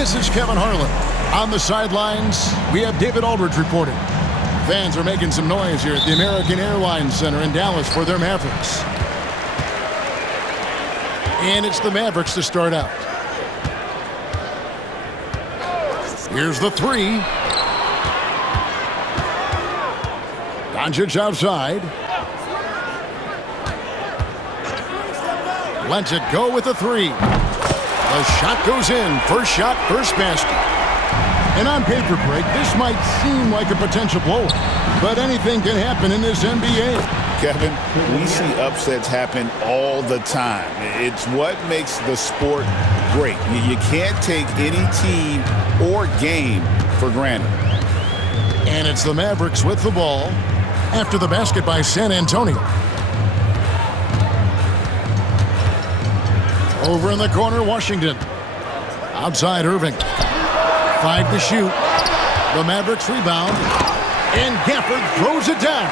This is Kevin Harlan. On the sidelines, we have David Aldridge reporting. Fans are making some noise here at the American Airlines Center in Dallas for their Mavericks. And it's the Mavericks to start out. Here's the three. Doncic outside. Lets it go with the three. The shot goes in. First shot, first basket. And on paper, Greg, this might seem like a potential blow, but anything can happen in this NBA. Kevin, we see upsets happen all the time. It's what makes the sport great. You can't take any team or game for granted. And it's the Mavericks with the ball after the basket by San Antonio. Over in the corner, Washington. Outside, Irving. 5 to shoot. The Mavericks rebound. And Gafford throws it down.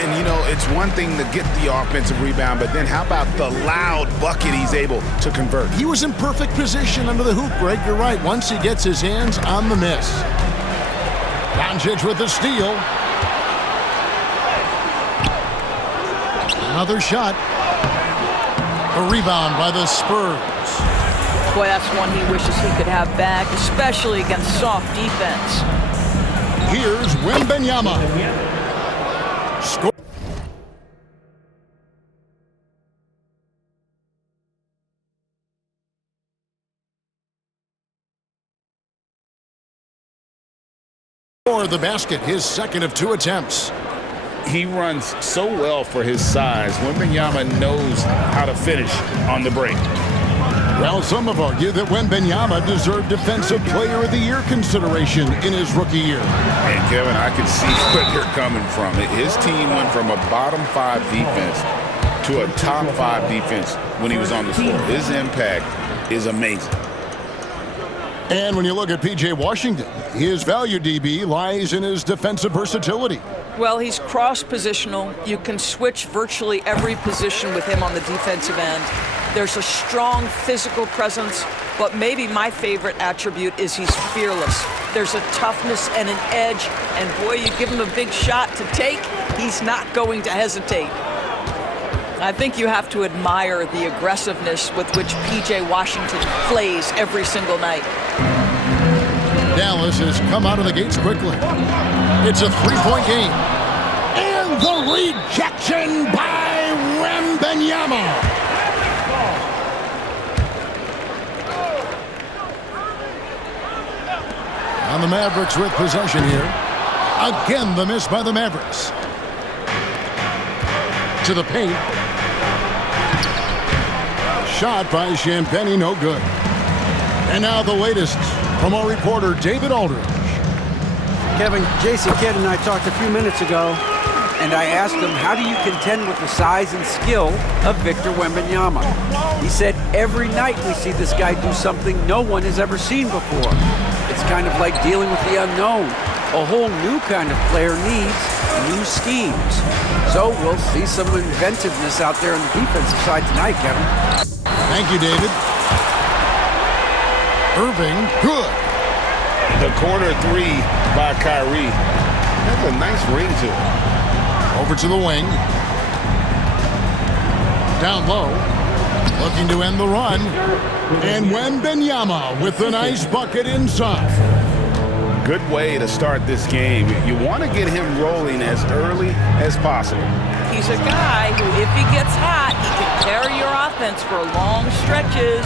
And, you know, it's one thing to get the offensive rebound, but then how about the loud bucket he's able to convert? He was in perfect position under the hoop, Greg. You're right. Once he gets his hands on the miss. Doncic with the steal. Another shot. A rebound by the Spurs. Boy, that's one he wishes he could have back, especially against soft defense. Here's Wembanyama. Score. For the basket, his second of 2 attempts. He runs so well for his size. Wembanyama knows how to finish on the break. Well, some have argued that Wembanyama deserved Defensive Player of the Year consideration in his rookie year. And Kevin, I can see where you're coming from. His team went from a bottom 5 defense to a top 5 defense when he was on the floor. His impact is amazing. And when you look at P.J. Washington, his value, DB, lies in his defensive versatility. Well, he's cross-positional. You can switch virtually every position with him on the defensive end. There's a strong physical presence, but maybe my favorite attribute is he's fearless. There's a toughness and an edge, and boy, you give him a big shot to take, he's not going to hesitate. I think you have to admire the aggressiveness with which P.J. Washington plays every single night. Dallas has come out of the gates quickly. It's a 3-point game. And the rejection by Wembanyama. And the Mavericks with possession here. Again, the miss by the Mavericks. To the paint. Shot by Champagnie, no good. And now the latest from our reporter, David Aldridge. Kevin, Jason Kidd and I talked a few minutes ago, and I asked him, how do you contend with the size and skill of Victor Wembanyama? He said, every night we see this guy do something no one has ever seen before. It's kind of like dealing with the unknown. A whole new kind of player needs new schemes. So we'll see some inventiveness out there on the defensive side tonight, Kevin. Thank you, David. Irving, good. The corner 3 by Kyrie. That's a nice ring to it. Over to the wing. Down low. Looking to end the run. And Wembanyama with the nice bucket inside. Good way to start this game. You want to get him rolling as early as possible. He's a guy who, if he gets hot, he can carry your offense for long stretches.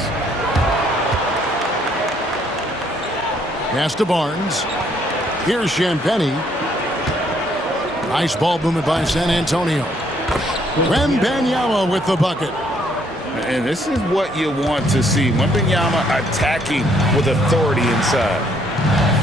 Pass to Barnes. Here's Champagnie. Nice ball movement by San Antonio. Wembanyama with the bucket. And this is what you want to see. Wembanyama attacking with authority inside.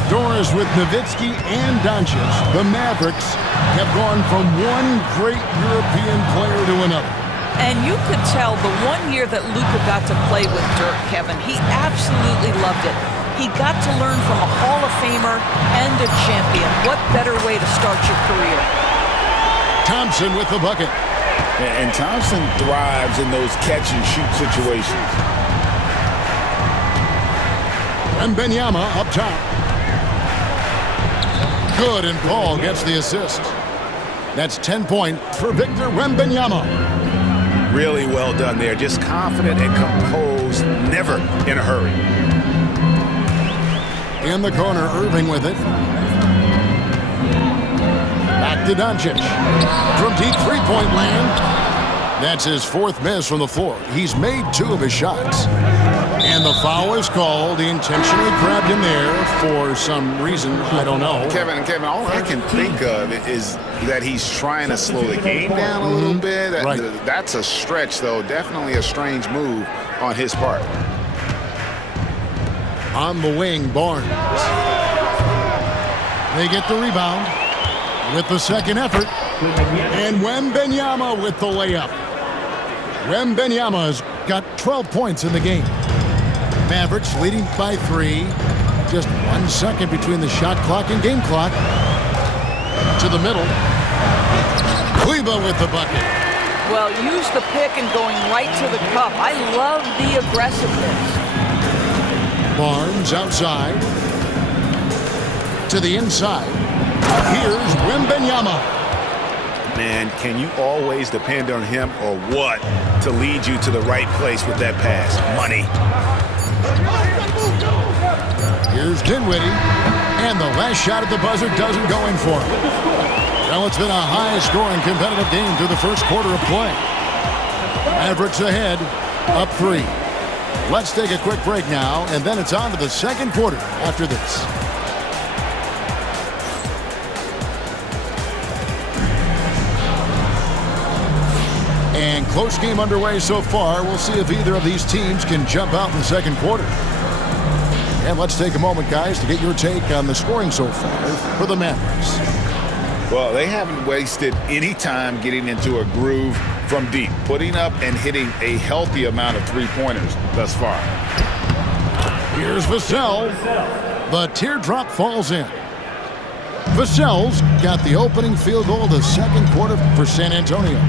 Doris with Nowitzki and Doncic. The Mavericks have gone from one great European player to another. And you could tell the one year that Luka got to play with Dirk, Kevin, he absolutely loved it. He got to learn from a Hall of Famer and a champion. What better way to start your career? Thompson with the bucket. And Thompson thrives in those catch-and-shoot situations. Wembanyama up top. Good, and Paul gets the assist. That's 10 points for Victor Wembanyama. Really well done there. Just confident and composed, never in a hurry. In the corner, Irving with it. Back to Doncic. From deep three-point land. That's his fourth miss from the floor. He's made 2 of his shots. And the foul is called. He intentionally grabbed him there for some reason. I don't know. Kevin, all I can think of is that he's trying to slow the game down a little bit. Right. That's a stretch, though. Definitely a strange move on his part. On the wing, Barnes. They get the rebound with the second effort. And Wembanyama with the layup. Wembanyama's got 12 points in the game. Mavericks leading by 3. Just 1 second between the shot clock and game clock. To the middle. Kleber with the bucket. Well, use the pick and going right to the cup. I love the aggressiveness. Barnes outside. To the inside. Here's Wembanyama. Man, can you always depend on him or what to lead you to the right place with that pass? Money. Here's Dinwiddie. And the last shot at the buzzer doesn't go in for him. Well, it's been a high-scoring competitive game through the first quarter of play. Mavericks ahead, up 3. Let's take a quick break now, and then it's on to the second quarter after this. And close game underway so far. We'll see if either of these teams can jump out in the second quarter. And let's take a moment, guys, to get your take on the scoring so far for the Mavericks. Well, they haven't wasted any time getting into a groove from deep, putting up and hitting a healthy amount of three-pointers thus far. Here's Vassell. The teardrop falls in. Vassell's got the opening field goal of the second quarter for San Antonio.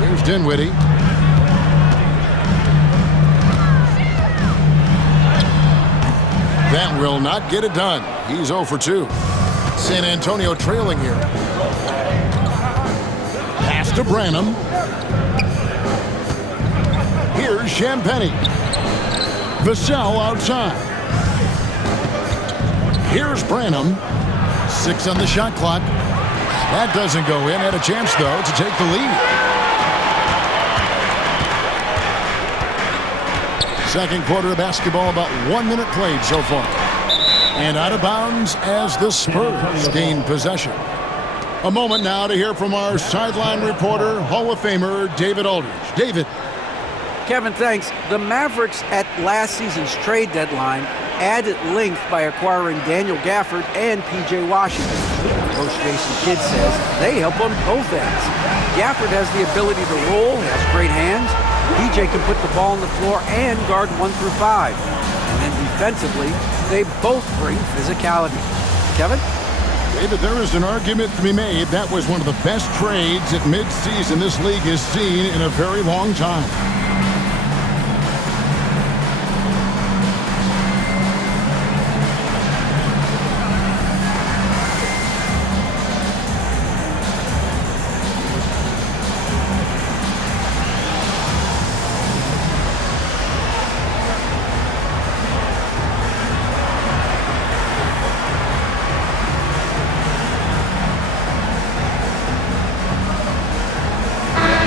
Here's Dinwiddie. That will not get it done. He's 0 for 2. San Antonio trailing here. Pass to Branham. Here's Champagnie. Vassell outside. Here's Branham. 6 on the shot clock. That doesn't go in. Had a chance, though, to take the lead. Second quarter of basketball, about 1 minute played so far. And out of bounds as the Spurs gain possession. A moment now to hear from our sideline reporter, Hall of Famer David Aldridge. David. Kevin, thanks. The Mavericks at last season's trade deadline added length by acquiring Daniel Gafford and P.J. Washington. Coach Jason Kidd says they help on both ends. Gafford has the ability to roll, has great hands. P.J. can put the ball on the floor and guard 1 through 5. And then defensively, they both bring physicality. Kevin? David, there is an argument to be made. That was one of the best trades at midseason this league has seen in a very long time.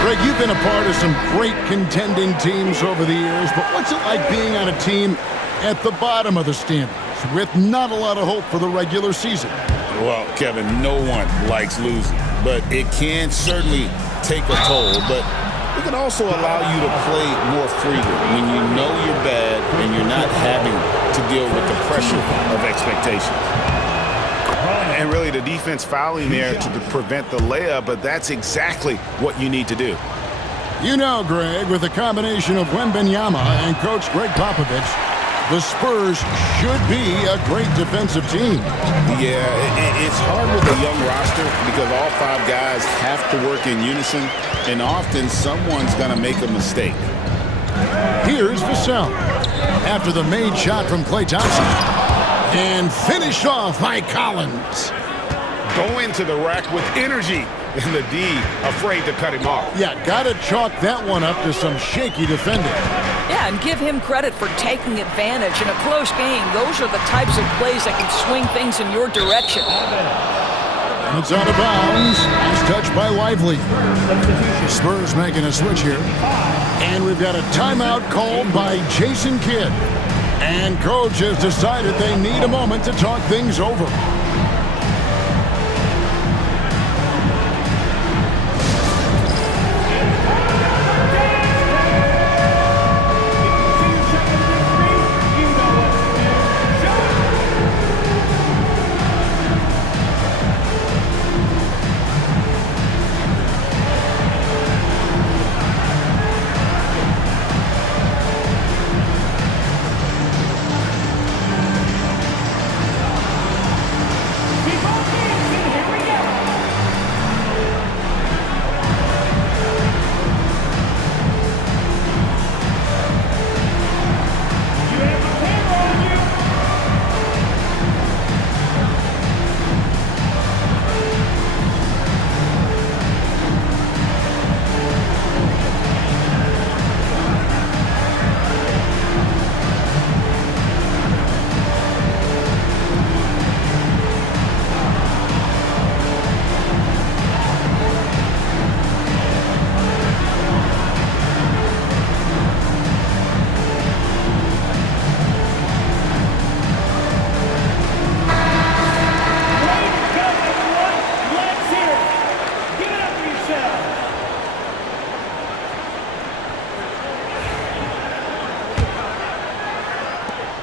Greg, you've been a part of some great contending teams over the years, but what's it like being on a team at the bottom of the standings with not a lot of hope for the regular season? Well, Kevin, no one likes losing, but it can certainly take a toll. But it can also allow you to play more freely when you know you're bad and you're not having to deal with the pressure of expectations. And really the defense fouling there to prevent the layup, but that's exactly what you need to do. You know, Greg, with a combination of Wembanyama and Coach Greg Popovich, the Spurs should be a great defensive team. Yeah, it's hard with a young roster because all 5 guys have to work in unison, and often someone's going to make a mistake. Here's Vassell. After the made shot from Klay Thompson. And finished off by Collins. Go into the rack with energy. And the D afraid to cut him off. Yeah, got to chalk that one up to some shaky defending. Yeah, and give him credit for taking advantage in a close game. Those are the types of plays that can swing things in your direction. It's out of bounds. Nice touch by Lively. Spurs making a switch here. And we've got a timeout called by Jason Kidd. And coach has decided they need a moment to talk things over.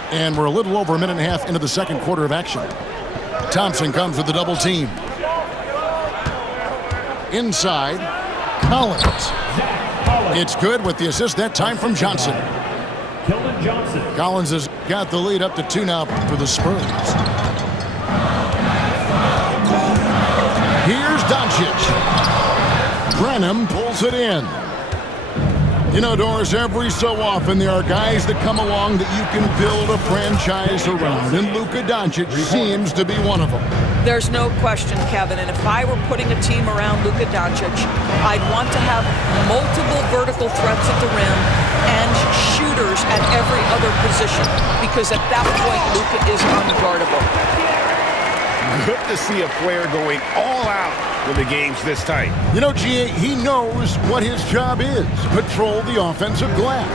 And we're a little over a minute and a half into the second quarter of action. Thompson comes with the double team. Inside, Collins. It's good with the assist that time from Johnson. Collins has got the lead up to 2 now for the Spurs. Here's Doncic. Brenham pulls it in. You know, Doris, every so often there are guys that come along that you can build a franchise around, and Luka Doncic seems to be one of them. There's no question, Kevin, and if I were putting a team around Luka Doncic, I'd want to have multiple vertical threats at the rim and shooters at every other position, because at that point, Luka is unguardable. Good to see a player going all out when the game's this tight. You know, G.A., he knows what his job is, patrol the offensive glass.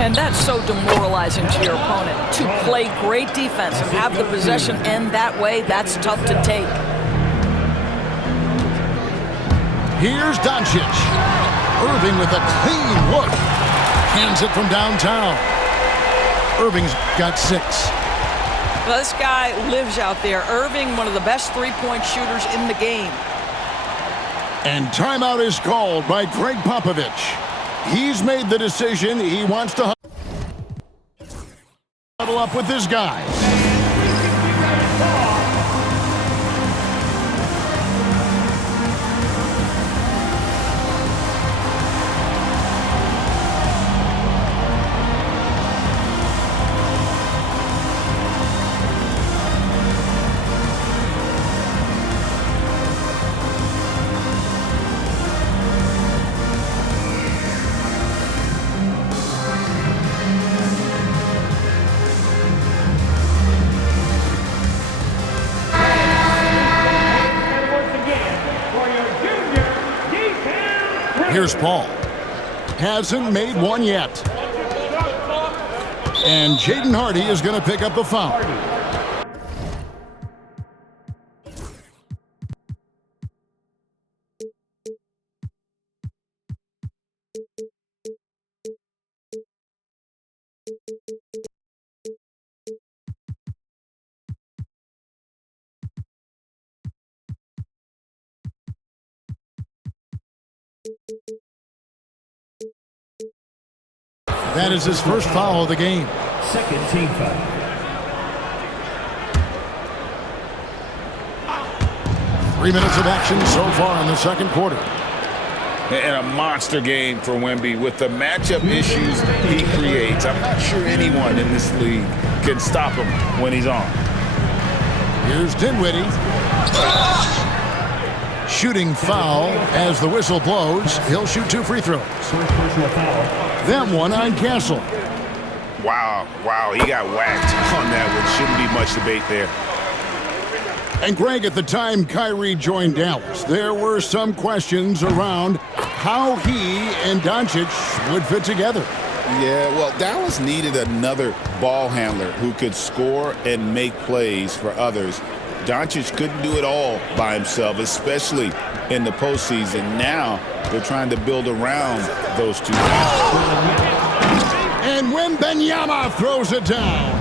And that's so demoralizing to your opponent. To play great defense and have the possession end that way, that's tough to take. Here's Doncic. Irving with a clean look. Hands it from downtown. Irving's got 6. Well, this guy lives out there. Irving, one of the best three-point shooters in the game. And timeout is called by Greg Popovich. He's made the decision. He wants to huddle up with this guy. Here's Paul. Hasn't made one yet. And Jaden Hardy is going to pick up the foul. That is his first foul of the game. Second team foul. 3 minutes of action so far in the second quarter. and a monster game for Wemby with the matchup issues he creates. I'm not sure anyone in this league can stop him when he's on. Here's Dinwiddie. Shooting foul as the whistle blows. He'll shoot 2 free throws. Then one on Castle. Wow, he got whacked on that one. Shouldn't be much debate there. And Greg, at the time Kyrie joined Dallas, there were some questions around how he and Doncic would fit together. Yeah, well, Dallas needed another ball handler who could score and make plays for others. Doncic couldn't do it all by himself, especially in the postseason. Now they're trying to build around those two guys. And Wembanyama throws it down.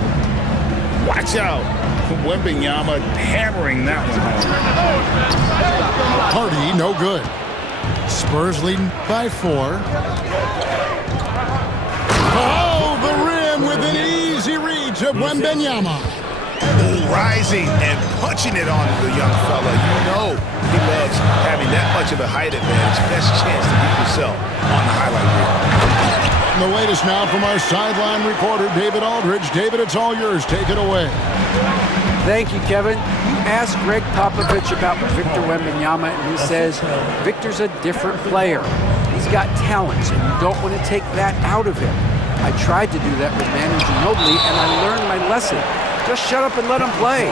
Watch out. Wembanyama hammering that one home. Hardy, no good. Spurs leading by 4. Oh, the rim with an easy reach of Wembanyama. Rising and punching it on the young fella. You know he loves having that much of a height advantage. Best chance to get yourself on the highlight reel. The latest now from our sideline reporter, David Aldridge. David, it's all yours. Take it away. Thank you, Kevin. You asked Greg Popovich about Victor Wembanyama, and he says Victor's a different player. He's got talents, and you don't want to take that out of him. I tried to do that with Manu Ginobili, and I learned my lesson. Just shut up and let him play.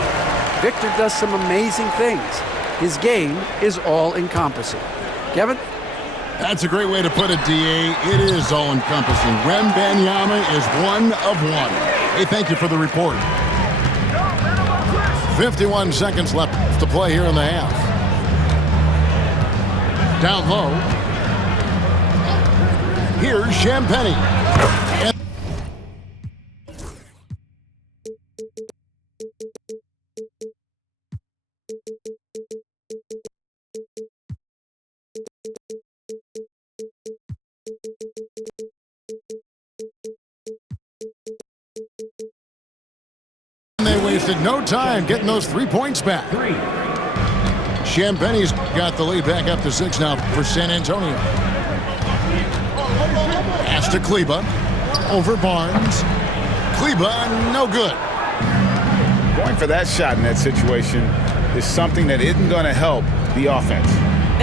Victor does some amazing things. His game is all-encompassing. Kevin? That's a great way to put it, D.A. It is all-encompassing. Wembanyama is one of one. Hey, thank you for the report. 51 seconds left to play here in the half. Down low. Here's Champagnie. They wasted no time getting those 3 points back. Champagnie's got the lead back up to 6 now for San Antonio. Pass to Kleber. Over Barnes. Kleber, no good. Going for that shot in that situation is something that isn't going to help the offense.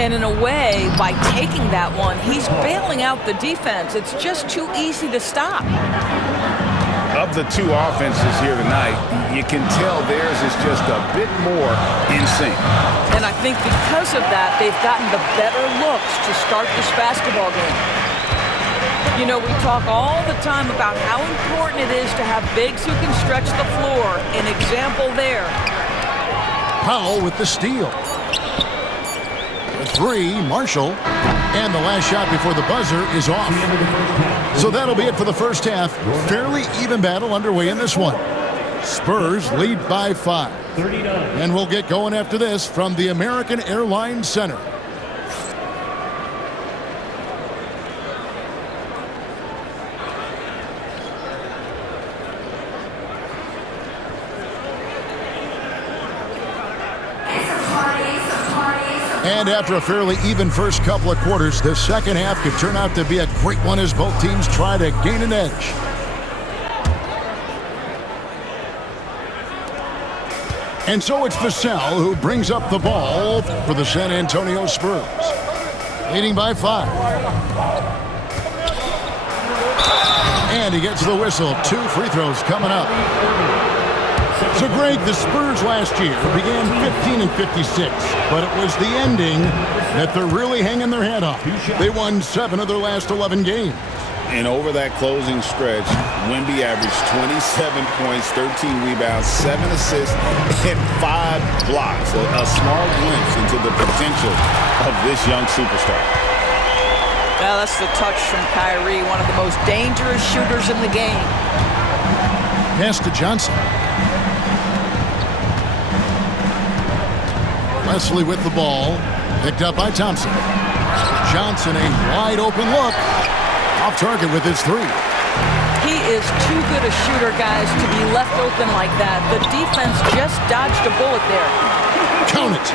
And in a way, by taking that one, he's bailing out the defense. It's just too easy to stop. Of the two offenses here tonight, you can tell theirs is just a bit more in sync. And I think because of that, they've gotten the better looks to start this basketball game. You know, we talk all the time about how important it is to have bigs who can stretch the floor. An example there. Powell with the steal. The 3, Marshall. And the last shot before the buzzer is off. So that'll be it for the first half. Fairly even battle underway in this one. Spurs lead by 5. And we'll get going after this from the American Airlines Center. And after a fairly even first couple of quarters, the second half could turn out to be a great one as both teams try to gain an edge. And so it's Vassell who brings up the ball for the San Antonio Spurs. Leading by 5. And he gets the whistle. 2 free throws coming up. So, Greg, the Spurs last year began 15-56, but it was the ending that they're really hanging their head on. They won 7 of their last 11 games. And over that closing stretch, Wemby averaged 27 points, 13 rebounds, 7 assists, and 5 blocks. A small glimpse into the potential of this young superstar. Well, that's the touch from Kyrie, one of the most dangerous shooters in the game. Pass to Johnson. Wesley with the ball, picked up by Thompson. Johnson, a wide open look, off target with his 3. He is too good a shooter, guys, to be left open like that. The defense just dodged a bullet there. Count it.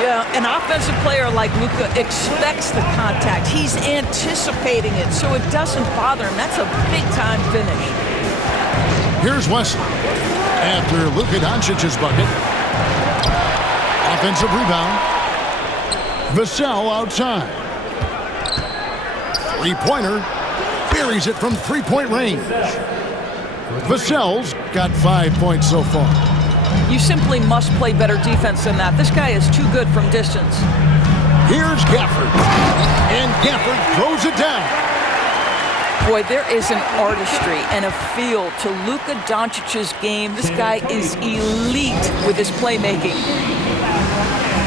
Yeah, an offensive player like Luka expects the contact. He's anticipating it, so it doesn't bother him. That's a big-time finish. Here's Wesley after Luka Doncic's bucket. Offensive rebound. Vassell outside. Three-pointer. Buries it from three-point range. Vassell's got 5 points so far. You simply must play better defense than that. This guy is too good from distance. Here's Gafford. And Gafford throws it down. Boy, there is an artistry and a feel to Luka Doncic's game. This guy is elite with his playmaking.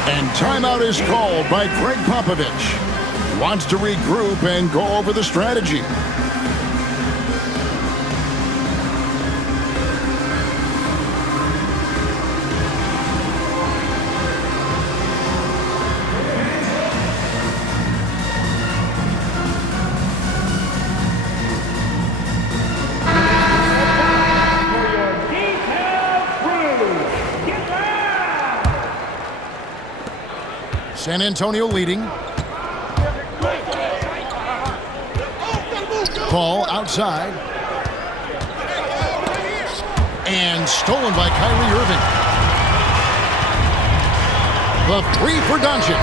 And timeout is called by Greg Popovich. Wants to regroup and go over the strategy. San Antonio leading. Ball outside. And stolen by Kyrie Irving. The three for Doncic.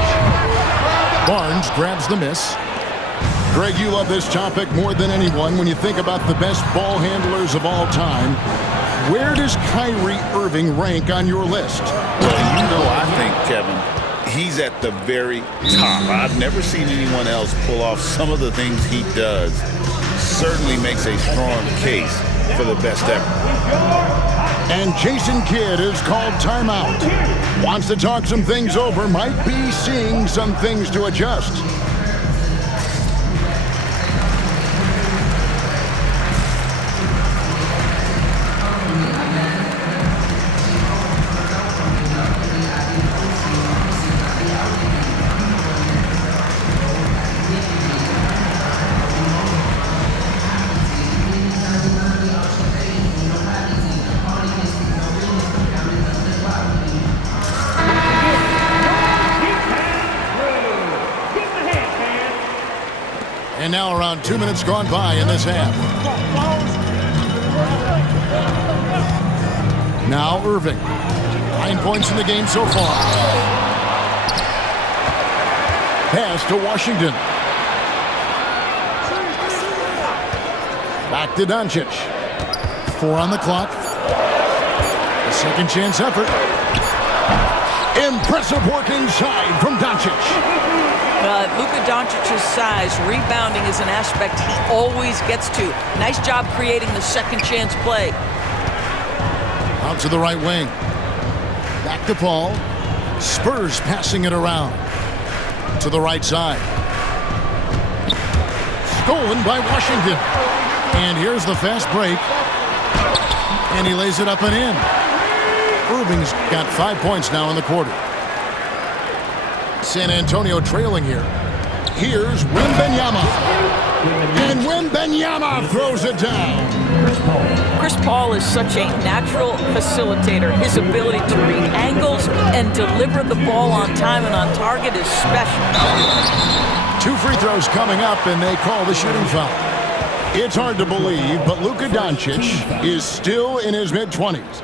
Barnes grabs the miss. Greg, you love this topic more than anyone when you think about the best ball handlers of all time. Where does Kyrie Irving rank on your list? Well, you know, I think, Kevin, he's at the very top. I've never seen anyone else pull off some of the things he does. Certainly makes a strong case for the best ever. And Jason Kidd is called timeout. Wants to talk some things over, might be seeing some things to adjust. And now around 2 minutes gone by in this half. Now Irving. 9 points in the game so far. Pass to Washington. Back to Doncic. 4 on the clock. A second chance effort. Impressive work inside from Doncic. Luka Doncic's size, rebounding is an aspect he always gets to. Nice job creating the second chance play. Out to the right wing. Back to Paul. Spurs passing it around. To the right side. Stolen by Washington. And here's the fast break. And he lays it up and in. Irving's got 5 points now in the quarter. San Antonio trailing here. Here's Wembanyama. And Wembanyama throws it down. Chris Paul is such a natural facilitator. His ability to read angles and deliver the ball on time and on target is special. 2 free throws coming up, and they call the shooting foul. It's hard to believe, but Luka Doncic is still in his mid-20s.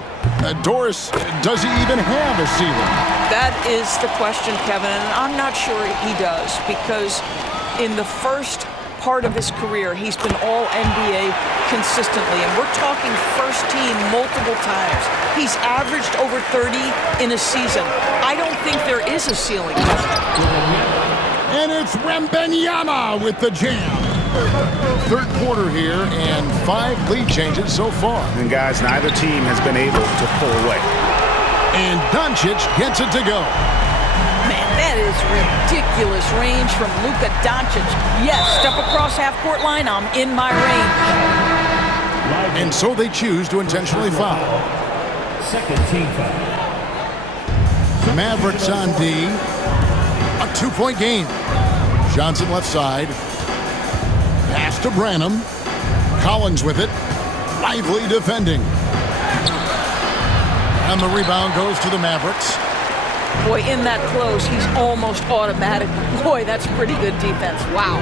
Doris, does he even have a ceiling? That is the question, Kevin, and I'm not sure he does, because in the first part of his career, he's been all-NBA consistently, and we're talking first team multiple times. He's averaged over 30 in a season. I don't think there is a ceiling. And it's Wembanyama with the jam. Third quarter here, and 5 lead changes so far. And guys, neither team has been able to pull away. And Doncic gets it to go. Man, that is ridiculous range from Luka Doncic. Yes, step across half-court line, I'm in my range. And so they choose to intentionally foul. Second team foul. Mavericks on D. A 2-point game. Johnson left side. Pass to Branham. Collins with it. Lively defending. And the rebound goes to the Mavericks. Boy, in that close, he's almost automatic. Boy, that's pretty good defense. Wow.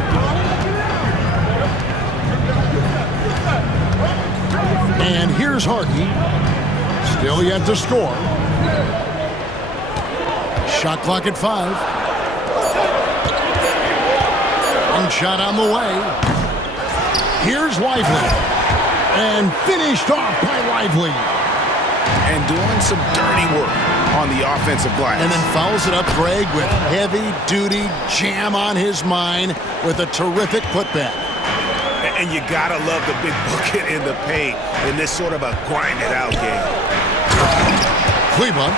And here's Hardy. Still yet to score. Shot clock at 5. One shot on the way. Here's Lively. And finished off by Lively. And doing some dirty work on the offensive glass. And then fouls it up, Greg, with heavy-duty jam on his mind with a terrific putback. And you gotta love the big bucket in the paint in this sort of a grind-it-out game. Kleber.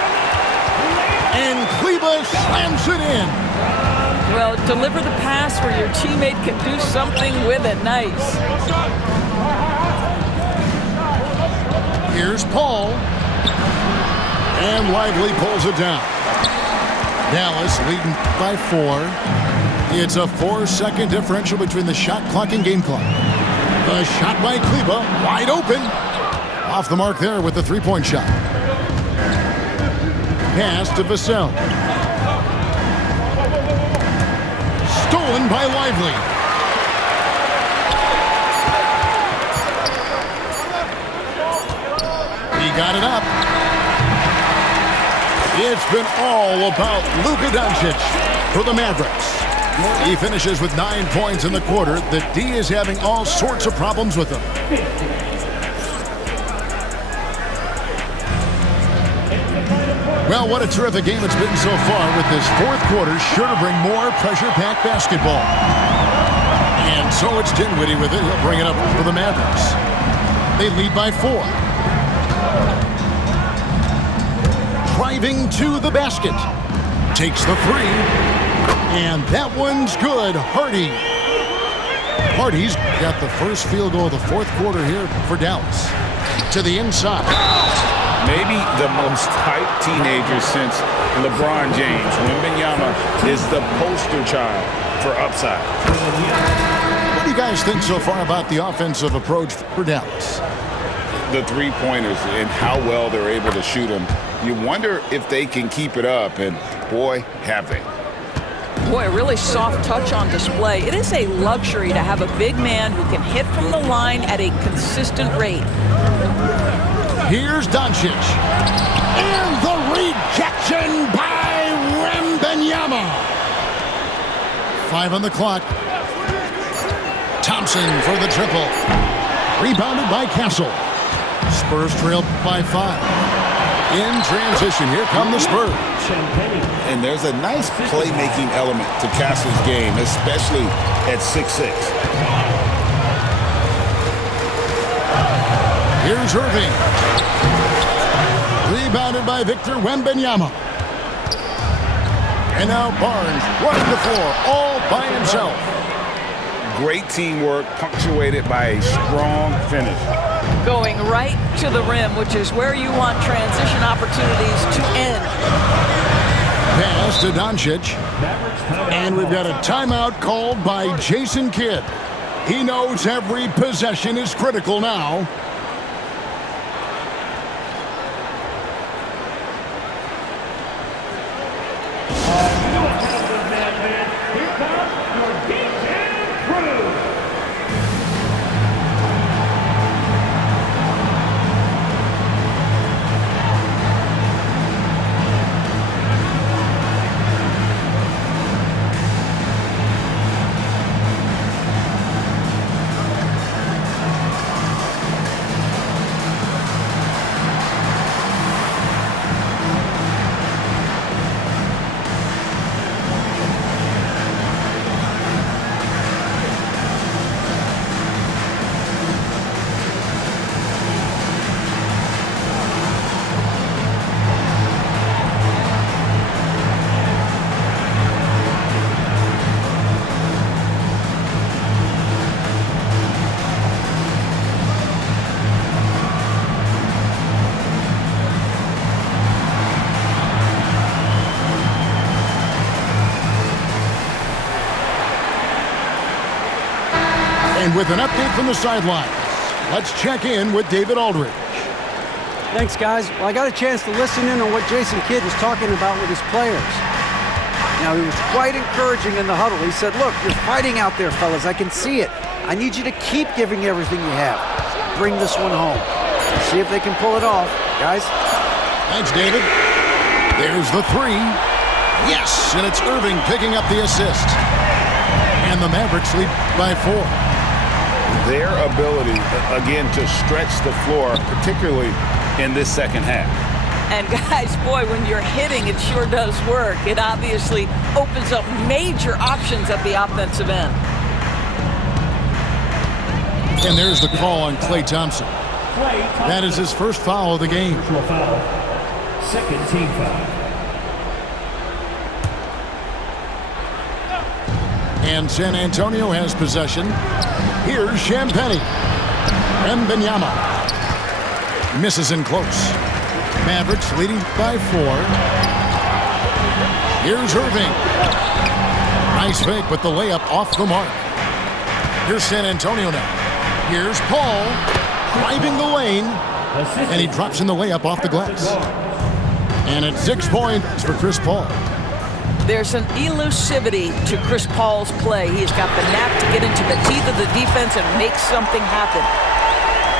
And Kleber slams it in. Well, deliver the pass where your teammate can do something with it. Nice. Here's Paul. And Lively pulls it down. Dallas leading by 4. It's a 4-second differential between the shot clock and game clock. The shot by Kleber, wide open. Off the mark there with the three-point shot. Pass to Vassell. Stolen by Lively. He got it up. It's been all about Luka Doncic for the Mavericks. He finishes with 9 points in the quarter. The D is having all sorts of problems with him. Well, what a terrific game it's been so far, with this fourth quarter sure to bring more pressure-packed basketball. And so it's Dinwiddie with it. He'll bring it up for the Mavericks. They lead by 4. Driving to the basket. Takes the 3. And that one's good. Hardy's got the first field goal of the fourth quarter here for Dallas. To the inside. Maybe the most hyped teenager since LeBron James. Wembanyama is the poster child for upside. What do you guys think so far about the offensive approach for Dallas? The three-pointers and how well they're able to shoot them. You wonder if they can keep it up, and boy, have they. Boy, a really soft touch on display. It is a luxury to have a big man who can hit from the line at a consistent rate. Here's Doncic. And the rejection by Wembanyama. 5 on the clock. Thompson for the triple. Rebounded by Castle. Spurs trail by 5. In transition, here come the Spurs. And there's a nice playmaking element to Castle's game, especially at 6'6". Here's Irving. Rebounded by Victor Wembanyama. And now Barnes running the floor all by himself. Great teamwork punctuated by a strong finish. Going right to the rim, which is where you want transition opportunities to end. Pass to Doncic. And we've got a timeout called by Jason Kidd. He knows every possession is critical now. And with an update from the sidelines, let's check in with David Aldridge. Thanks, guys. Well, I got a chance to listen in on what Jason Kidd is talking about with his players. Now, he was quite encouraging in the huddle. He said, look, you're fighting out there, fellas. I can see it. I need you to keep giving everything you have. Bring this one home. See if they can pull it off. Guys? Thanks, David. There's the three. Yes, and it's Irving picking up the assist. And the Mavericks lead by 4. Their ability, again, to stretch the floor, particularly in this second half. And guys, boy, when you're hitting, it sure does work. It obviously opens up major options at the offensive end. And there's the call on Klay Thompson. That is his first foul of the game. Second team foul. And San Antonio has possession. Here's Champagnie. Wembanyama misses in close. Mavericks leading by 4. Here's Irving. Nice fake, but the layup off the mark. Here's San Antonio now. Here's Paul driving the lane, and he drops in the layup off the glass. And it's 6 points for Chris Paul. There's an elusivity to Chris Paul's play. He's got the knack to get into the teeth of the defense and make something happen.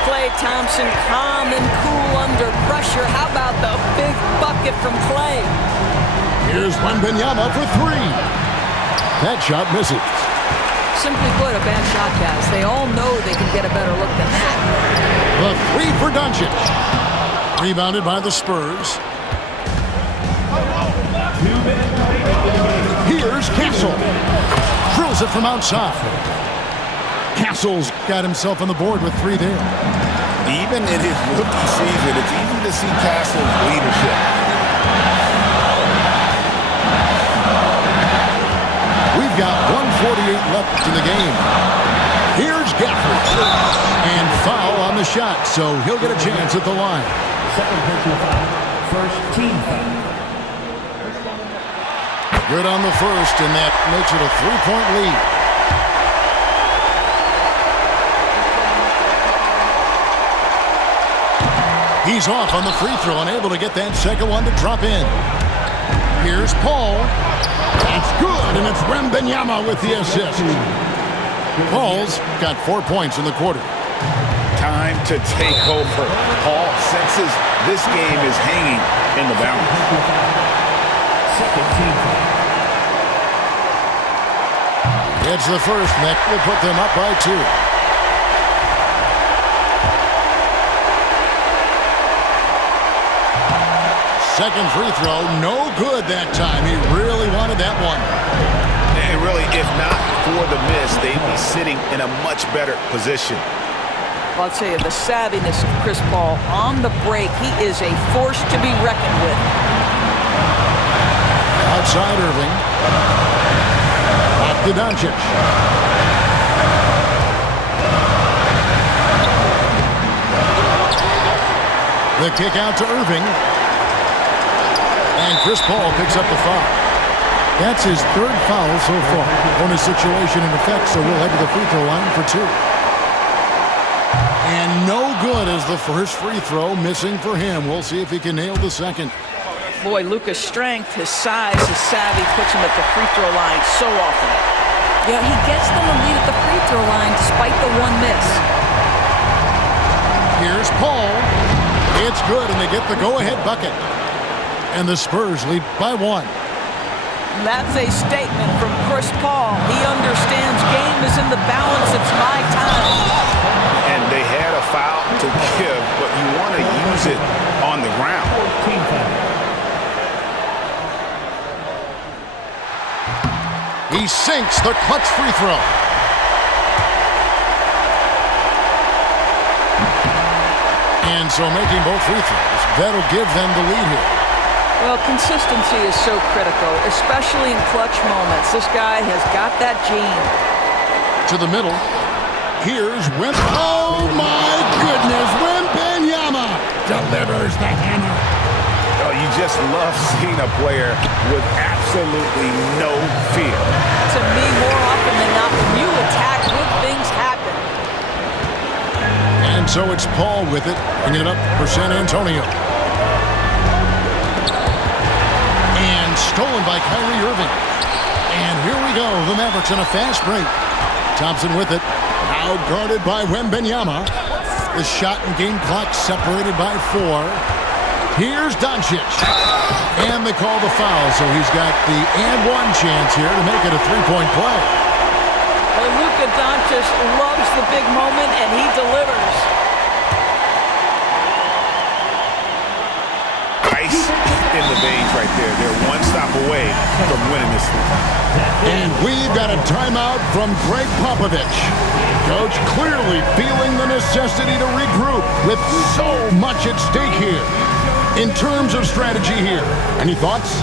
Klay Thompson, calm and cool under pressure. How about the big bucket from Klay? Here's Wembanyama for 3. That shot misses. Simply put, a bad shot, guys. They all know they can get a better look than that. The 3 for Doncic. Rebounded by the Spurs. Here's Castle. Drills it from outside. Castle's got himself on the board with 3 there. Even in his rookie season, it's easy to see Castle's leadership. We've got 1:48 left in the game. Here's Gafford. And foul on the shot, so he'll get a chance at the line. Second personal foul. First team foul. Good on the first, and that makes it a 3-point lead. He's off on the free throw and able to get that second one to drop in. Here's Paul. That's good, and it's Wembanyama with the assist. Paul's got 4 points in the quarter. Time to take over. Paul senses this game is hanging in the balance. Second team foul. It's the first, and that will put them up by 2. Second free throw, no good that time. He really wanted that one. And really, if not for the miss, they'd be sitting in a much better position. I'll tell you, the savviness of Chris Paul on the break, he is a force to be reckoned with. Outside Irving. Back to Doncic. The kick out to Irving. And Chris Paul picks up the foul. That's his 3rd foul so far. Bonus situation in effect, so we'll head to the free throw line for 2. And no good as the first free throw, missing for him. We'll see if he can nail the second. Boy, Luka's strength, his size, his savvy puts him at the free throw line so often. Yeah, he gets them a lead at the free throw line despite the 1 miss. Here's Paul. It's good, and they get the go-ahead bucket. And the Spurs lead by 1. That's a statement from Chris Paul. He understands game is in the balance. It's my time. And they had a foul to give, but you want to use it on the ground. Team foul. He sinks the clutch free throw. And so making both free throws, that'll give them the lead here. Well, consistency is so critical, especially in clutch moments. This guy has got that gene. To the middle. Here's oh my goodness, Wembanyama delivers the hammer. Oh, you just love seeing a player with absolutely no fear. To me, more often than not, when you attack, good things happen. And And so it's Paul with it, bringing it up for San Antonio. And stolen by Kyrie Irving. And here we go. The Mavericks on a fast break. Thompson with it. Now guarded by Wembanyama. The shot and game clock separated by 4. Here's Doncic. And they call the foul, so he's got the and one chance here to make it a three-point play. Well, Luka Doncic loves the big moment, and he delivers. Ice in the veins right there. They're one stop away from winning this thing. And we've got a timeout from Greg Popovich. Coach clearly feeling the necessity to regroup with so much at stake here. In terms of strategy here, any thoughts?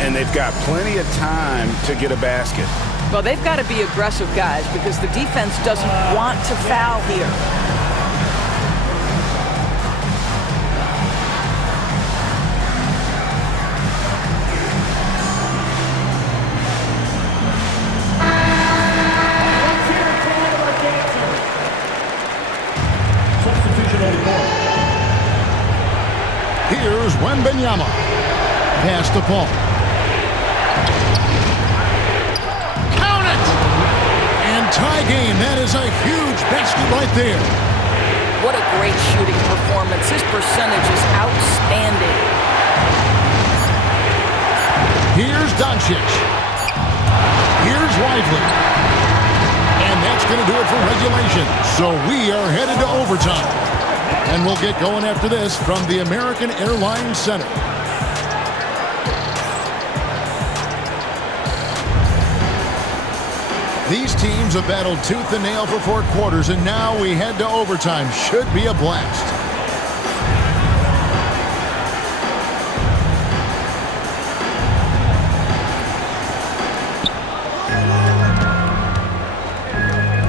And they've got plenty of time to get a basket. Well, they've got to be aggressive, guys, because the defense doesn't want to foul here. Substitution on the board. Here's Wembanyama. Pass to Paul. Count it! And tie game. That is a huge basket right there. What a great shooting performance. His percentage is outstanding. Here's Doncic. Here's Lively. And that's going to do it for regulation. So we are headed to overtime. And we'll get going after this from the American Airlines Center. These teams have battled tooth and nail for 4 quarters, and now we head to overtime. Should be a blast.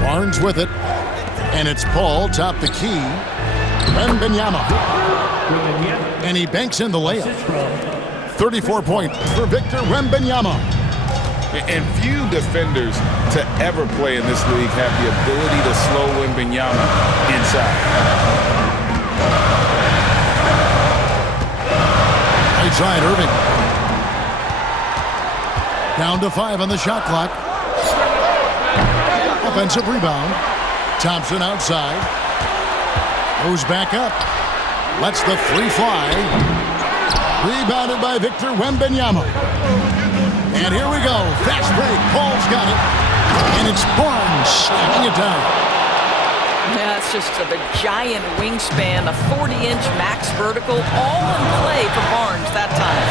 Barnes with it, and it's Paul top the key. Wembanyama. And he banks in the layup. 34 points for Victor Wembanyama. And few defenders to ever play in this league have the ability to slow Wembanyama inside. Right side, Irving. Down to 5 on the shot clock. Offensive rebound. Thompson outside. Goes back up. Lets the three fly. Rebounded by Victor Wembanyama. And here we go. Fast break. Paul's got it. And it's Barnes slamming it down. Yeah, it's just the giant wingspan, a 40-inch max vertical, all in play for Barnes that time.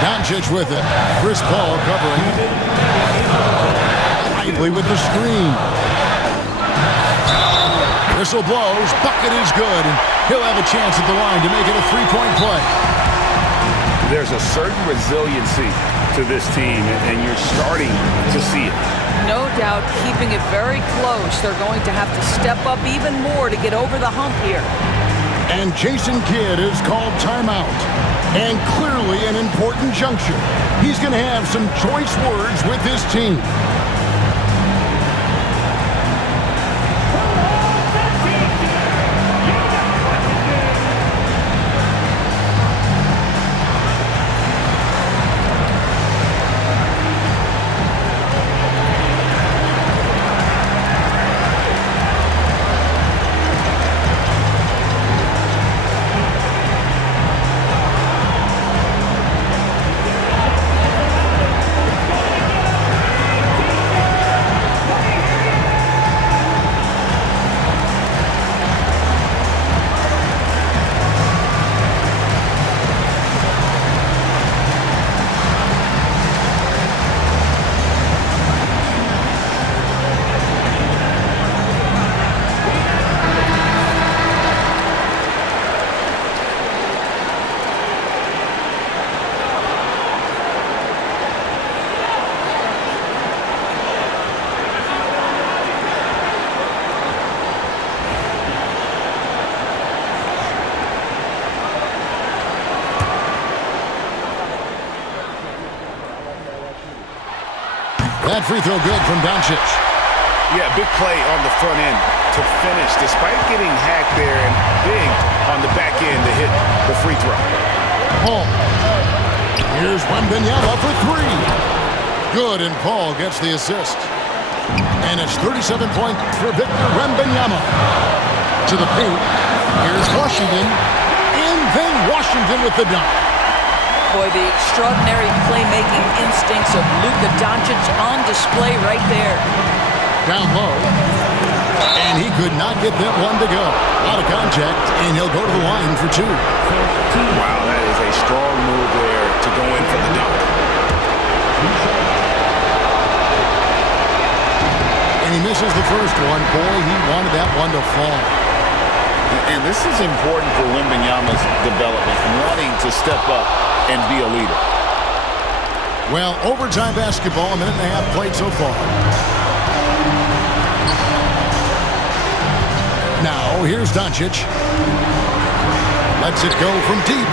Doncic with it. Chris Paul covering. Lively with the screen. Whistle blows. Bucket is good. And he'll have a chance at the line to make it a three-point play. There's a certain resiliency to this team, and you're starting to see it. No doubt keeping it very close. They're going to have to step up even more to get over the hump here. And Jason Kidd is called timeout. And clearly an important juncture. He's going to have some choice words with his team. That free throw good from Doncic. Yeah, big play on the front end to finish. Despite getting hacked in to hit the free throw. Paul. Here's Wembanyama for three. Good, and Paul gets the assist. And it's 37 points for Victor Wembanyama. To the paint. Here's Washington. And then Washington with the dunk. Boy, the extraordinary playmaking instincts of Luka Doncic on display right there. Down low. And he could not get that one to go. Out of contact, and he'll go to the line for two. Wow, that is a strong move there to go in for the dunk. And he misses the first one. Boy, he wanted that one to fall. And this is important for Wembanyama's development, wanting to step up and be a leader. Well, overtime basketball, a minute and a half played so far. Now, here's Doncic. Lets it go from deep.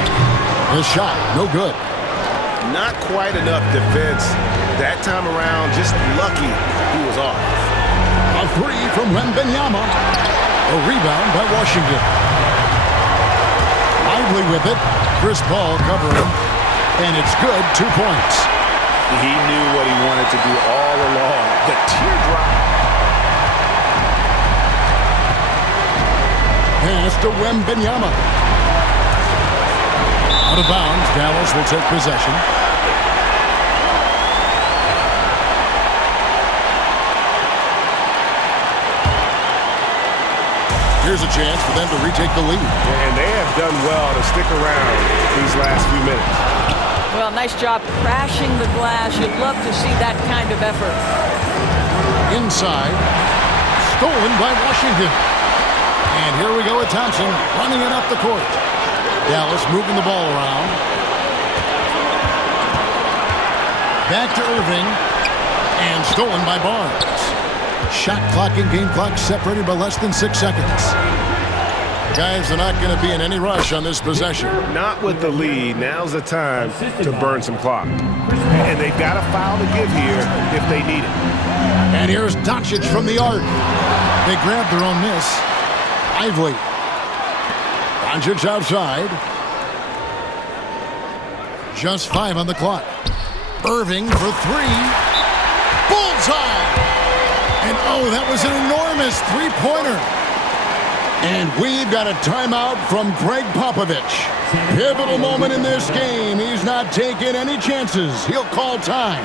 The shot, no good. Not quite enough defense that time around. Just lucky he was off. A three from Wembanyama. A rebound by Washington. Lively with it. Chris Paul covering. And it's good, 2 points. He knew what he wanted to do all along. The teardrop. Pass to Wembanyama. Out of bounds, Dallas will take possession. Here's a chance for them to retake the lead. And they have done well to stick around these last few minutes. Well, nice job crashing the glass. You'd love to see that kind of effort. Inside. Stolen by Washington. And here we go with Thompson running it up the court. Dallas moving the ball around. Back to Irving. And stolen by Barnes. Shot clock and game clock separated by less than 6 seconds. The guys are not going to be in any rush on this possession. Not with the lead. Now's the time to burn some clock. And they've got a foul to give here if they need it. And here's Doncic from the arc. They grabbed their own miss. Lively. Doncic outside. Just 5 on the clock. Irving for three. Bullseye! And oh, that was an enormous three-pointer. And we've got a timeout from Greg Popovich. Pivotal moment in this game. He's not taking any chances. He'll call time.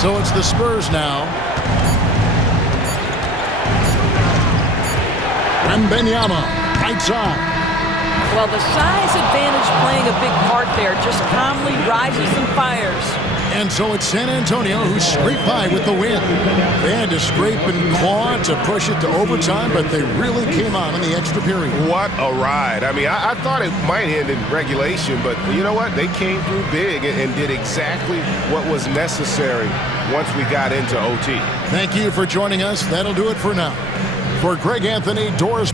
So it's the Spurs now. Wembanyama, right side. Well, the size advantage playing a big part there. Just calmly rises and fires. And so it's San Antonio who scraped by with the win. They had to scrape and claw to push it to overtime, but they really came on in the extra period. What a ride. I mean, I thought it might end in regulation, but you know what? They came through big and did exactly what was necessary once we got into OT. Thank you for joining us. That'll do it for now. For Greg Anthony, Doris